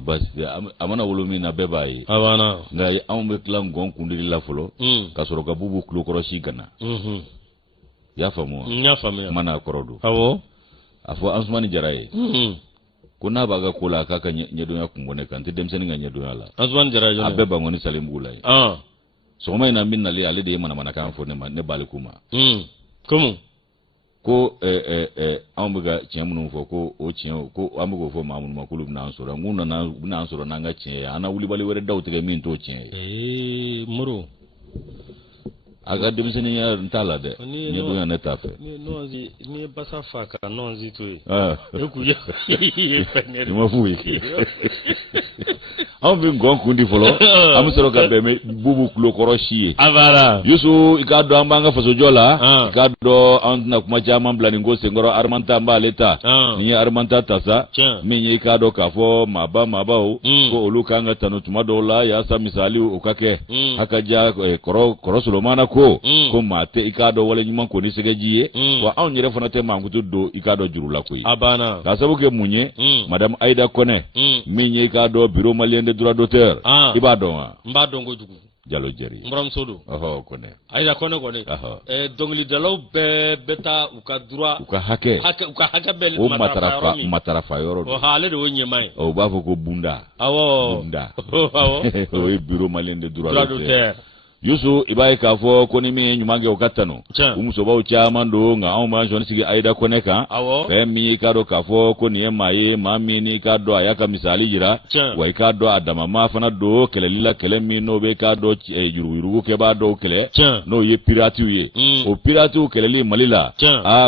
basi a mana wolo min na bɛɛ b'a ye nka anw bɛ tila ngɔn kundili la fɔlɔ ka sɔrɔ ka bubu kulokɔrɔsi ka na i y'a faamu wa n y'a faamuya kuma n'a kɔrɔ don a fɔ Ansumani Jara ye ko n'a b'a ka ko la k'a ka ɲɛdɔnya kun bɔ ne kan n tɛ denmisɛnnin ka ɲɛdɔnya la Ansumani Jara a bɛɛ bangoni Salimbugu la ye sɔgɔma in na min nalen ale de ye manamanakan fɔ ne ma ne b'ale kuma ko anw bɛ ka tiɲɛ minnu fɔ ko o tiɲɛ ko an bɛ k'o fɔ maa minnu ma k'olu bɛna an sɔrɔ nk'u nana u bɛna an sɔrɔ n'an ka tiɲɛ ye an na wulibali wɛrɛ daw tigɛ min t'o tiɲɛ ye Moro a ka denmisɛnninya n t'a la dɛ ɲɛdɔnya ne t'a fɛ n'i ye basa fa ka nɔnzi to yen e k'u ye i ma f'u ye anw bɛ ngɔn kundi fɔlɔ an bɛ sɔrɔ ka bɛn bubu kulokɔrɔ si ye Yusu i k'a dɔn an b'an ka fasojɔ la i k'a dɔn an tɛna kuma caman bila nin ko senkɔrɔ Arimanta an b'ale ta nin ye Arimanta ta sa min ye i k'a dɔn k'a fɔ maabaw ko olu kan ka tanu tuma dɔw la yaasa misali o ka kɛ hakaja kɔrɔ Solomana ko maa tɛ i k'a dɔn wale ɲuman ko ni sɛgɛji ye wa anw yɛrɛ fana tɛ mankutu don i k'a dɔn juru la koyi k'a sababu kɛ mun ye Madame Aïda Kone min ye i k'a dɔn bureau malien des droits d'auteur i b'a dɔn wa n b'a dɔn kojugu Diallo Jerry Mburamso do kone Aida kone dongli dalaw beta uka droit uka hake bel matarafa yoro hale do nyemai o ba fo ko bunda bunda o bureau malien de droit d'auteur Yusu ibai ka fo ko ni mi nyumange okatano umuso ba uchaman do nga au ma joni sigi aida koneka fe mi ka do ka fo ko ni emaye ma mi ni ka do ayaka misali jira wa ka do adama ma fana do kele lila kele mi no be ka do juru ke ba do kele no ye pirate ye o pirate kele li malila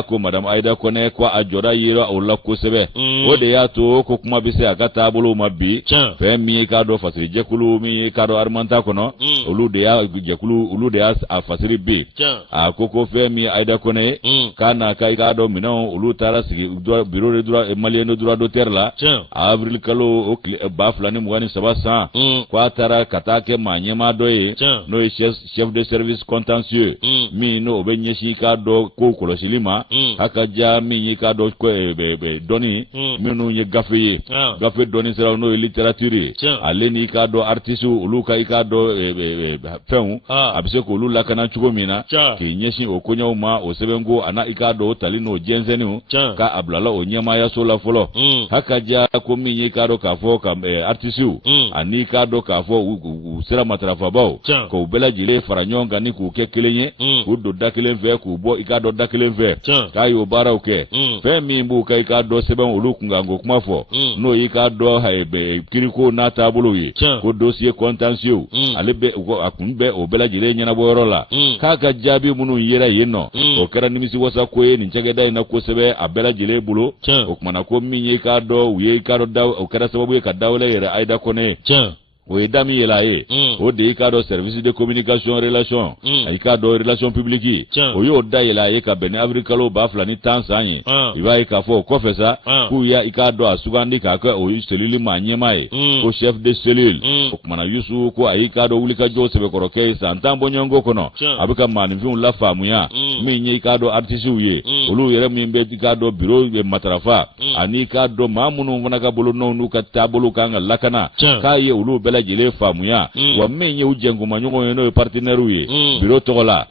ko madam aida kone kwa ajora yira o la ko sebe o de ya to ko kuma bi se akata bulu mabbi fe mi ka do fasiri jekulu mi ka do armanta kono olu de ya jekulu ulu de a fasiri bi a koko femi aida kone kana kai ka do minon ulu tara sigi bureau de droit malien de droit d'auteur la avril kalo ba flani mwani sabasa kwa tara katake manyema doye no chef de service contentieux mi no benyeshi ka do ko kolosilima haka ja mi ka do ko doni mi no nye gafe doni sera no littérature aleni ka do artiste ulu ka do abise ko lula kana chugo mina ke nyeshi okonya ma osebengo ana ikado talino jenzenu ka ablala onyama ya sola folo haka ja ko minyi kado ka fo ka artisu ani kado ka fo usera matrafa bawo ko bela jile faranyonga ni ku kekelenye ku do dakelen ve ku bo ikado dakelen ve ka yo bara oke fe mi mbu ka ikado seben olukunga ngo kuma fo no ikado haebe kiriko na tabulu yi ko dossier contentieux alebe ko akunbe obela jire nyana boyoro la kaka jabi munu yera yeno o kera nimisi wasa koye ni chageda ina kosebe abela jire bulo o kumana ko minye ka do wiye ka do daw o kera sababu ye ka dawle yera aida kone o edami yela ye o de ka do service de communication relation ay ka do relation publique o yo da yela ye ka bene afrikalo ba flani tansanyi iba ka fo ko fesa ku ya ka do asugandi ka ka o selili manyema ye ko chef de cellule o kumana yusu ko ay ka do wulika josebe koroke santambo nyongo kono abika manifun la famu ya mi nyi ka do artiste ye olu yere mi be ka do bureau be matarafa ani ka do mamunu vana ka bolo no nu ka tabulu kanga lakana ka ye olu bela jile famu ya wa menye ujengo manyogo yeno partenaire ye bureau togola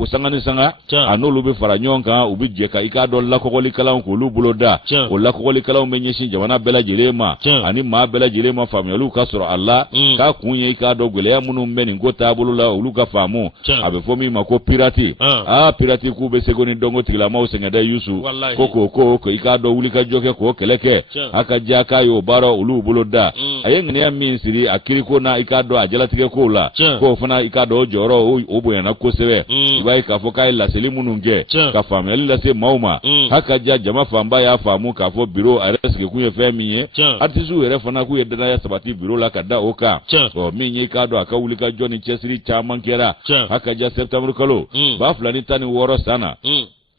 usangani sanga anolu be fara nyonka ubije ka ikado la kokoli kala ko lu buloda o la kokoli kala menye shin jamana bela jilema ani ma bela jilema famu lu kasro Allah ka kunye ikado gele ya munu mbeni ngota bulula ulu ka famu abe fomi mako pirati pirati ku be segoni dongo tigla ma usengada yusu koko ikado ulika joke ko keleke akaja kayo baro ulu buloda ayengene ya minsiri akiriko na ikado ajala tige ko la ko fana ikado joro obo na kosebe ibai ka fo kai la selimu nunge ka famu la se mauma haka ja jama famba ya famu ka fo bureau areske kunye femiye artisu ere fana ku yedana ya sabati bureau la kada oka o minye ka do aka wulika joni chesiri chaman kera haka ja septembre kalo ba flani tani woro sana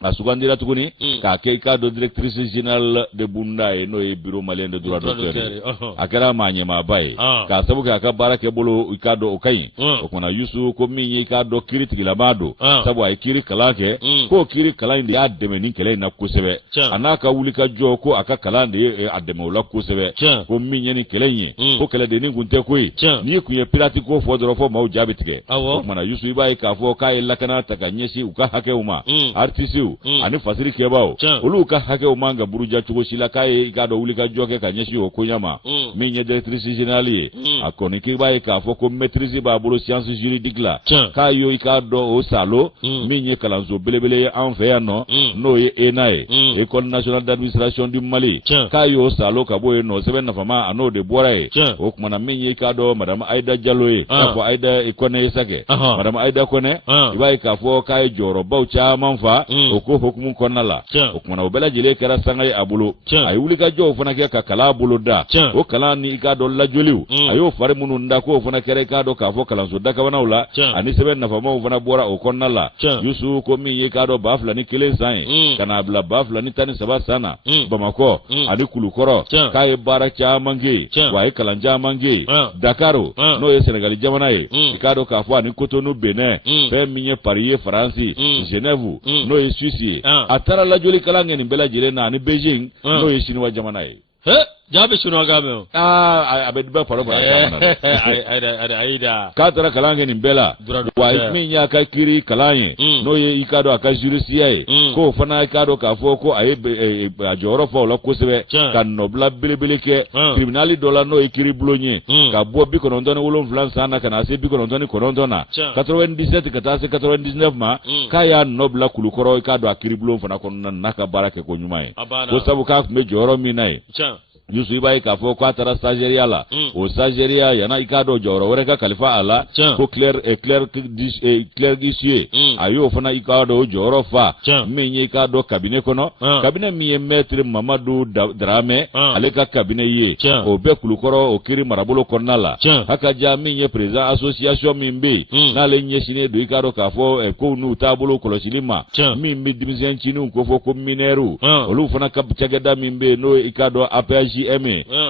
asugandira tuguni ka ke ka do directrice générale de bunda e no e bureau malien de droit d'auteur akara manye mabai ka sabu ka barake bolo ka do okai o kona yusu ko minyi ka do critique la mado sabu ay kiri kalake ko kiri kalande ya deme ni kele na kusebe anaka wulika jo ko aka kalande ademe la kusebe ko minyi ni kelenye ko kele de ni gunte koyi ni kunye pirati ko fodoro fo maw jabitike o kona yusu ibai ka fo kai lakana takanyesi uka hake uma artiste ani fasiri kebao olu ka hake o manga buruja chugo shila kai ikado ulika joke kanyeshi okonyama minye directrice générale akoni kibaye ka foko maîtrise ba bolo science juridique la kayo ikado o salo minye kalanzo belebele enfe no no ye enae école nationale d'administration du Mali kayo salo kabo no seben na fama ano de borae o kuma na minye ikado madame Aida Diallo ko Aida ikone sake madame Aida kone ibaye ka fo kai joro baucha manfa ko hukumu konnala o kuma obela jile kera sangay abulo ay wulika jo fana ke ka kala bulo da o kala ni ka do la joliu ayo fare munu nda ko fana kere ka do ka fo kala so da ka wanawla ani seben na fama fana bora o konnala yusu ko mi ka do bafla ni kele sai kana bla bafla ni tani saba sana bamako ani kulukoro kay baraka mangi wa ay kala jamangi dakaro no ye senegal jamana ye ka do ka fo ani Cotonou Benin fe minye Paris France Genève no ye Suisse atara la joli kala ngeni bela jire na ni Beijing no ye Chinois jamana ye jabe shuno game abe ba paro ba aida ka tara kalange ni bela wa min ya ka kiri kalanye no ye ikado aka jurisiye ko fana ikado ka fo ko aye ajoro fo la kusebe kan nobla bilibili ke criminali dola no ikiri blonye ka bo bi kono ndone wolon flansa na kana se bi kono ndone kono ndona 97 kata se 99 ma ka ya nobla kulukoro ikado akiri blon fana kono naka barake ko nyumaye ko sabu ka me joro minaye yusu ibai ka fo kwa tara stagiaire la o stagiaire yana ikado joro wore ka khalifa ala ko clair gisue ayo fana ikado joro fa menye ikado cabinet kono cabinet mi maître Mamadou Drame ale ka cabinet ye o be kulukoro o kiri marabolo konnala haka ja menye président association mimbe na le nyesine do ikado ka fo ko nu tabolo kolosilima mimbi dimisen chinu ko fo ko mineru olu fana ka chageda mimbe no ikado APJ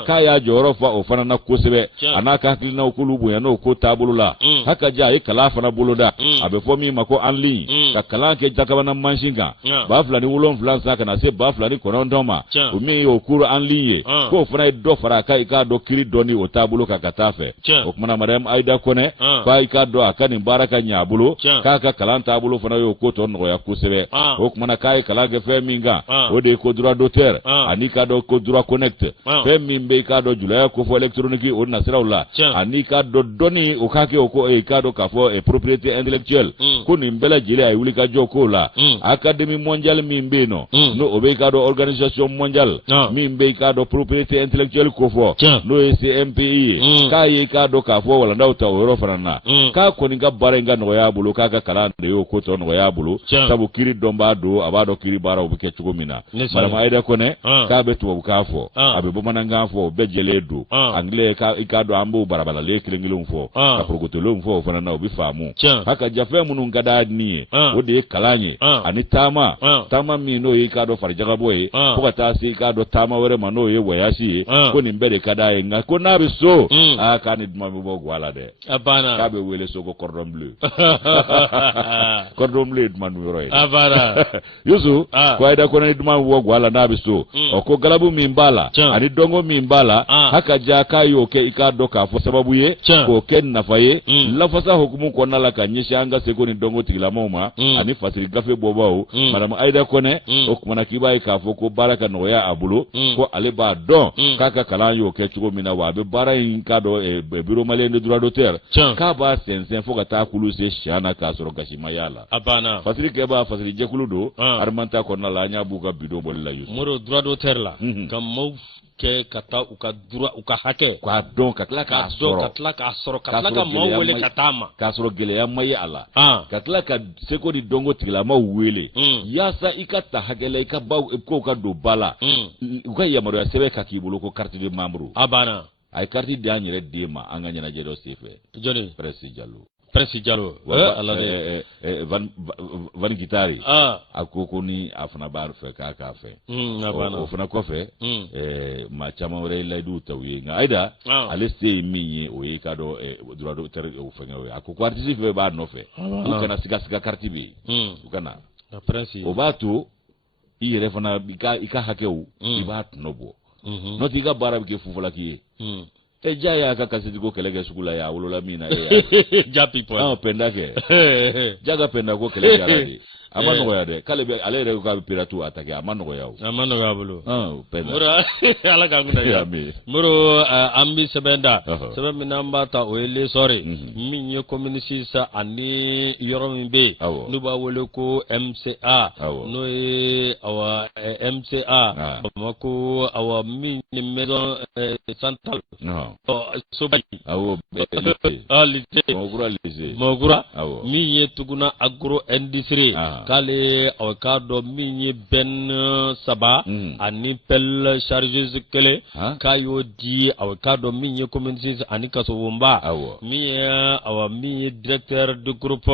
kaya joro fa o fana na kosebe anaka hakili na okulu buya no ko tabulu la haka ja kala fana buluda abe fo mi mako anli ta kala ke jakaba na manshinga ba fulani wulon fulan saka na se ba fulani konondoma o mi okuru anli ye ko fana do fara kai ka do kiri doni o tabulu ka katafe o kuma na madam aida kone fa ka do akani baraka nyabulo kaka kala tabulu fana yo ko to no ya kosebe o kuma na kai kala ge fe minga o de ko droit d'auteur ani ka do ko droit connect fe mimbe ka do julaya ko fo électronique o na sirawla ani ka do doni o kake o ko e ka do ka fo e propriété intellectuelle ko ni mbela jile ay wuli ka joko la académie mondiale mimbe no obe ka do organisation mondiale mimbe ka do propriété intellectuelle ko fo no CMPI ka ye ka do ka fo wala ndawta o ro farana ka ko ni ga barenga no ya bulu ka ka kala de yo ko to no ya bulu sabu kiri domba do abado kiri bara o buke chugumina mara aida ko ne ka be to ka fo abe bo mananga fo be jele do angle ka ikado ambu barabala le kilengilon fo ka progotolon fo fana na obi famu haka jafe munu ngada ni o de kalanye ani tama mi no ikado farjaga boy ko ka ta si ikado tama wore mano ye wayashi ko ni mbede kada e nga ko na biso aka ni duma bo gwala de abana ka be wele so ko cordon bleu cordon bleu man mi roy abana yusu ko ayda ko ni duma bo gwala na biso o ko galabu mi mbala ani dongo mi mbala haka ja kayo ke ikado ka fo sababu ye ko ken nafaye lafasa hukumu ko nala ka nyishi anga se ko ni dongo tigila moma ani fasiri gafe bobawo madam aida kone o kuma na kibai ka fo ko baraka no ya abulo ko ale ba don kaka kala yo ke chugo mina wa be bara in kado e bureau malien de droit d'auteur ka ba sensen fo ka ta kulu se shana ka soro gashi mayala abana fasiri ke ba fasiri je kulu do armanta ko nala nya buga bido bol la yusu moro droit d'auteur la kam mo ke kata uka dura uka hake kwa don katla ka soro katla ka mawele katama ka soro gele ya mayi ala katla ka seko di dongo tigla ma wele yasa ikata hakele ka ba ko ka do bala uka yamaro ya sebe ka kibulu ko carte de membre abana ay carte de anyere de ma anganya na jedo sefe joni Presi Jallo ala de van gitari akoko ni afana bar fe ka fe o fana ko fe ma chama wore lay du tawi nga aida ale se mi o ye ka do droit d'auteur o fanga o akoko artiste fe ba no fe o kana siga carte bi o kana presi o ba to ire fana ika hakeu iba nobo no tiga bara ke fufula ki jaya ka kasiti ko kelege sukula ya wolola mina ya ja people penda ke jaga penda ko kelege aradi amano go ya de kale be ale re ko piratu atake amano go ya amano ga bulu penda mura ala ka ngunda ya muro ambi sebenda sebemi namba ta oele sorry minye community sa ani yoro mbe nuba wole ko MCA no e awa MCA mako awa minye maison centrale so ba awo lite mogura minye tuguna agro industry kale awkado minye ben saba ani pel chargeuse kele kayo di awkado minye communities ani kaso wumba minye awa minye directeur du groupe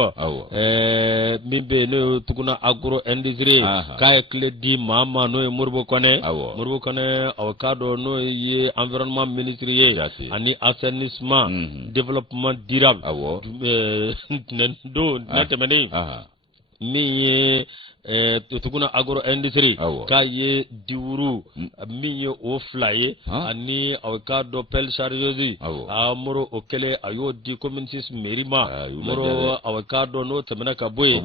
mimbe no tuguna agro industry kay kle di mama no murbo kone awkado no ye environnement ministériel ani assainissement développement durable do natemene mi tuguna agro industry ka ye diwuru min ye o fila ye ani aw ka dɔ pelle chargeuse moro o kɛlen a y'o di commune 6 mairie ma moro aw ka dɔ n'o tɛmɛna ka bɔ yen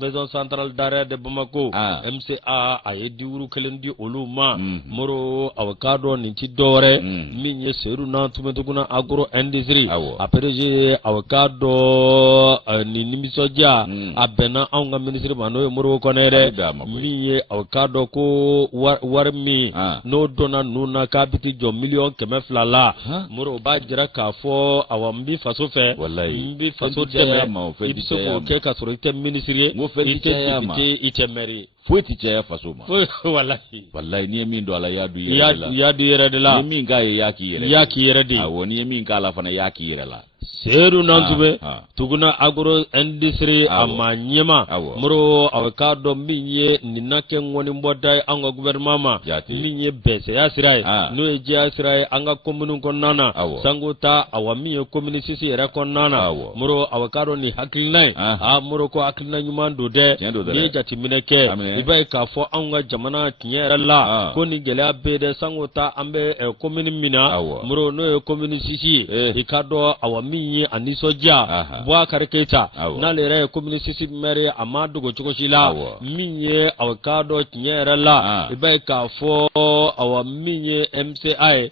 maison centrale d'arrêt de Bamako MCA a ye diwuru kelen di olu ma moro aw ka dɔ nin ti dɔwɛrɛ min ye seru na tuguna agro industry après aw ka dɔ ni nimisɔndiya a bɛnna anw ka ministre ma n'o ye Modibo Konɛ dɛ min ye aw ka dɔ ko wari min n'o donna ninnu na k'a bɛ ti jɔ miliyɔn 200 la moro b'a jira k'a fɔ awa n bɛ faso fɛ n bɛ faso dɛmɛ i bɛ se k'o kɛ k'a sɔrɔ i tɛ ministre ye i tɛ député i tɛ maire ye foyi ti caya faso ma wallahi ni ye min don ala y'a du yɛrɛ de la ni min k'a ye y'a k'i yɛrɛ de awɔ ni ye min k'a la fana y'a k'i yɛrɛ la seeru nantube tuguna agro industry ama nyema moro aw ka dɔ min ye nin na kɛ ŋɔni bɔda ye an ka gouvernement ma min ye bɛsɛya sira ye n'o ye jɛya sira ye an ka commune kɔnɔna na sango ta awa min ye commune 6 yɛrɛ kɔnɔna na moro aw ka dɔ nin hakilina ye moro ko hakilina ɲuman don dɛ n'i ye jateminɛ kɛ i b'a ye k'a fɔ anw ka jamana tiɲɛ yɛrɛ la ko nin gɛlɛya bɛ dɛ sango ta an bɛ commune min na moro n'o ye commune 6 ye i ka dɔ awa min ye a nisɔndiya Boubacar Keita n'ale yɛrɛ ye commune 6 maire a ma dogo cogo si la min ye aw ka dɔ tiɲɛ yɛrɛ la i b'a ye k'a fɔ awa min ye MCA ye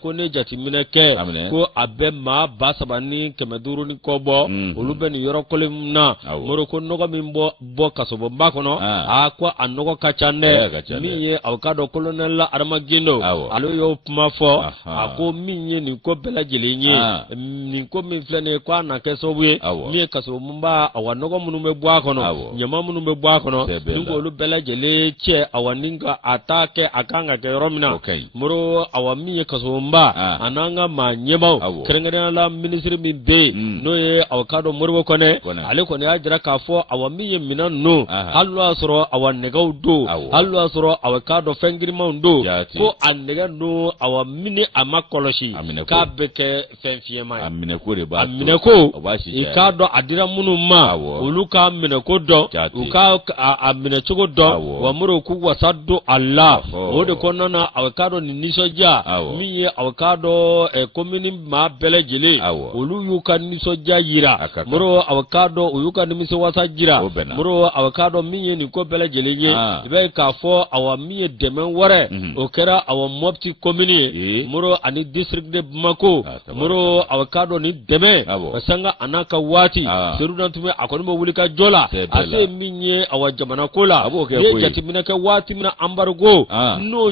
ko ne jateminɛ kɛ ko a bɛ maa 3,500 ni kɔ bɔ olu bɛ nin yɔrɔ kɔlen min na moro ko nɔgɔ min bɔ kasobonba kɔnɔ ko a nɔgɔ ka ca dɛ min ye aw ka dɔ colonel la Adama Gindo ale y'o kuma fɔ a ko min ye nin ko bɛɛ lajɛlen ye nin ko min filɛ nin ye ko a na kɛ sababu ye min ye kasobonba awa nɔgɔ minnu bɛ bɔ a kɔnɔ ɲama minnu bɛ bɔ a kɔnɔ ni k'olu bɛɛ lajɛlen cɛ awa ni ka a ta kɛ a kan ka kɛ yɔrɔ min na moro awa min ye kasobonba a n'an ka maa ɲɛmaw kɛrɛnkɛrɛnnenya la ministre min bɛ yen n'o ye aw ka dɔ Modibo Konɛ ale kɔni y'a jira k'a fɔ awa min ye minɛn ninnu hali n'o y'a sɔrɔ awa nɛgɛw don hali n'o y'a sɔrɔ awa ka dɔ fɛn girimanw don ko a nɛgɛ ninnu awa min a ma kɔlɔsi k'a bɛ kɛ fɛn fiɲɛma ye a minɛ ko de b'a a minɛ ko i k'a dɔn a dira minnu ma olu k'a minɛ ko dɔn u k'a a minɛ cogo dɔn wa moro k'u wasa don a la o de kɔnɔna na aw k'a dɔn nin nisɔndiya min ye aw k'a dɔn commune maa bɛɛ lajɛlen olu y'u ka nisɔndiya yira moro aw k'a dɔn u y'u ka nimisiwasa jira moro aw k'a dɔn min ye nin ko bɛɛ lajɛlen ye i b'a ye k'a fɔ awa min ye dɛmɛ wɛrɛ o kɛra awa Mopti commune ye moro ani district de Bamako moro aw k'a dɔn ni dɛmɛ sanga a n'a ka waati seru dan tun bɛ a kɔni bɛ wuli ka jɔ la a se min ye awa jamana ko la i ye jateminɛ kɛ waati min na embargo n'o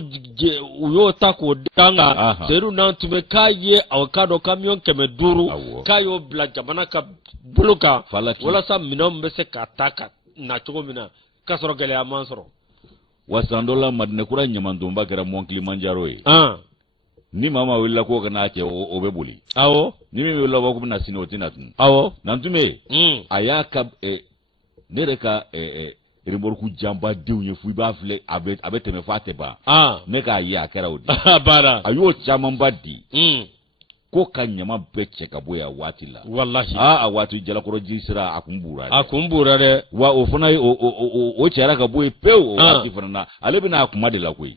u y'o ta k'o danga seru dan tun bɛ k'a ye aw k'a dɔn camion 500 k'a y'o bila jamana ka bolo kan walasa minɛnw bɛ se ka ta ka na cogo min na k'a sɔrɔ gɛlɛya man sɔrɔ wasan dɔ la Madinɛkura ɲamandonba kɛra Mɔnkilimanjaro ye ni mama wulila ko kana cɛ o bɛ boli ni min wulila ko bɛna sini o tɛna tun nantume a y'a ka ne yɛrɛ ka remorque janba denw ye fu i b'a filɛ a bɛ tɛmɛ f'a tɛ ban ne k'a ye a kɛra o de a y'o camanba di ko ka ɲama bɛɛ cɛ ka bɔ yan waati la wallahi a waati Jalakɔrɔ ji sera a kun bura dɛ wa o fana ye o cɛra ka bɔ yen pewu o waati fana na ale bɛna a kuma de la koyi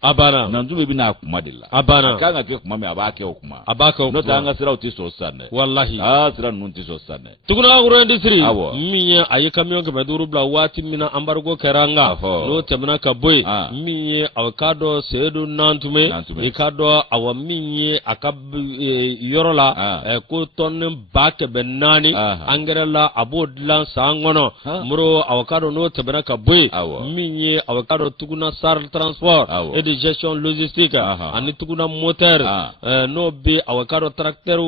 Nantume bɛna a kuma de la a kan ka kɛ kuma min a b'a kɛ o kuma n'o tɛ an ka siraw tɛ sɔn sisan dɛ wallahi sira ninnu tɛ sɔn sisan dɛ tuguni agro industry min ye a ye camion 500 bila waati min na embargo kɛra an kan n'o tɛmɛna ka bɔ yen min ye aw k'a dɔn Seydou Nantume i k'a dɔn awa min ye a ka yɔrɔ la ko tonne 400 engrais la a b'o dilan san kɔnɔ moro aw ka dɔn n'o tɛmɛna ka bɔ yen min ye aw ka dɔn tuguna SAR transport et de gestion logistique ani tuguna moteur n'o bɛ aw ka dɔn tracteur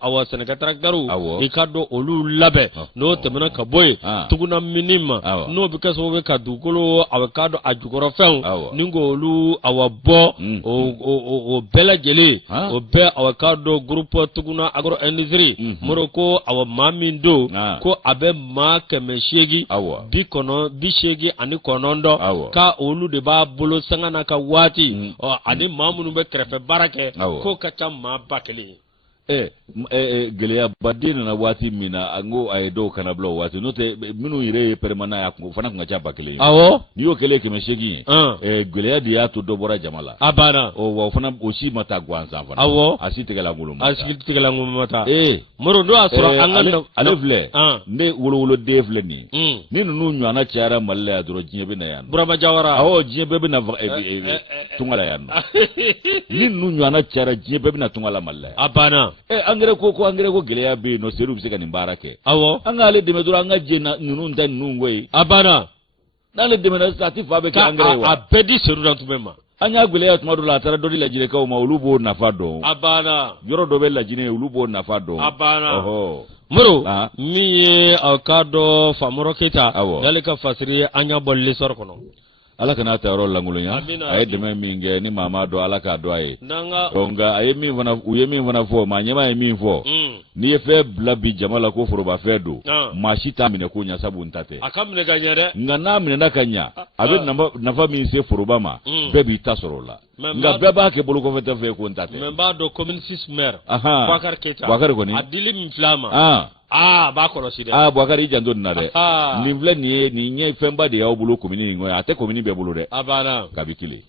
aw sɛnɛkɛ tracteur i ka dɔn olu labɛn n'o tɛmɛna ka bɔ yen tuguna minima n'o bɛ kɛ sababu ka dugukolo aw ka dɔn a jukɔrɔfɛnw ni k'olu aw bɔ o bɛɛ lajɛlen o bɛɛ aw ka dɔn groupe tuguna agro industry moro ko awa maa min do ko a bɛ maa 880 ani 9 ka olu de b'a bolo sanga na ka waati ani maa minnu bɛ kɛrɛfɛ baara kɛ ko ka ca maa 1000 gɛlɛya baden na waati min na an ko a ye dɔw kana bila o waati n'o tɛ minnu yɛrɛ ye permanent ya kun fana kun ka ca ba kelen ye awɔ n'i y'o kɛlen 800 ye gɛlɛya de y'a to dɔ bɔra jama la a banna wa o fana o si ma taa gansan fana awɔ a si tigɛlankolon ma taa a si tigɛlankolon ma taa Moro n'o y'a sɔrɔ an ka ale filɛ ne wolowoloden filɛ nin ni ninnu ɲɔgɔnna cayara Mali la yan dɔrɔn diɲɛ bɛ na yan Burama Jawara awɔ diɲɛ bɛɛ bɛ na tunga la yan nɔ ni ninnu ɲɔgɔnna cayara diɲɛ bɛɛ bɛ na tunga la Mali la yan a banna angɛrɛ ko gɛlɛya bɛ yen nɔ Seydou bɛ se ka nin baara kɛ awɔ an k'ale dɛmɛ dɔrɔn an ka jɛ ninnu ta ninnu koyi a banna n'ale dɛmɛna sisan a ti fa bɛ kɛ angɛrɛ ye wa a bɛɛ di Seydou Dantumɛ ma an y'a gɛlɛya tuma dɔ la a taara dɔ di lajinɛkaw ma olu b'o nafa dɔn a banna yɔrɔ dɔ bɛ lajinɛ olu b'o nafa dɔn a banna Moro min ye aw ka dɔn Famɔrɔ Keyita y'ale ka fasiri an y'a bɔ l'histoire kɔnɔ Ala kana ta yɔrɔ langolonya a ye dɛmɛ min kɛ ni maa ma dɔn Ala k'a dɔn a ye nka a ye min fana u ye min fana fɔ maa ɲɛmaa ye min fɔ n'i ye fɛn bila bi jama la ko forobafɛn don maa si t'a minɛ ko ɲɛ sabu n ta tɛ a ka minɛ ka ɲɛ dɛ nka n'a minɛna ka ɲɛ a bɛ nafa min se foroba ma bɛɛ b'i ta sɔrɔ o la nka bɛɛ b'a kɛ bolokɔfɛtɔ fɛ ko n ta tɛ mais n b'a dɔn commune 6 maire Boubacar Keita kɔni a dili min filɛ a ma b'a kɔlɔsi dɛ Boubacar i janto nin na dɛ nin filɛ nin ye nin ɲɛ fɛnba de y'aw bolo commune in kɔnɔ a tɛ commune bɛɛ bolo dɛ a banna kabi kile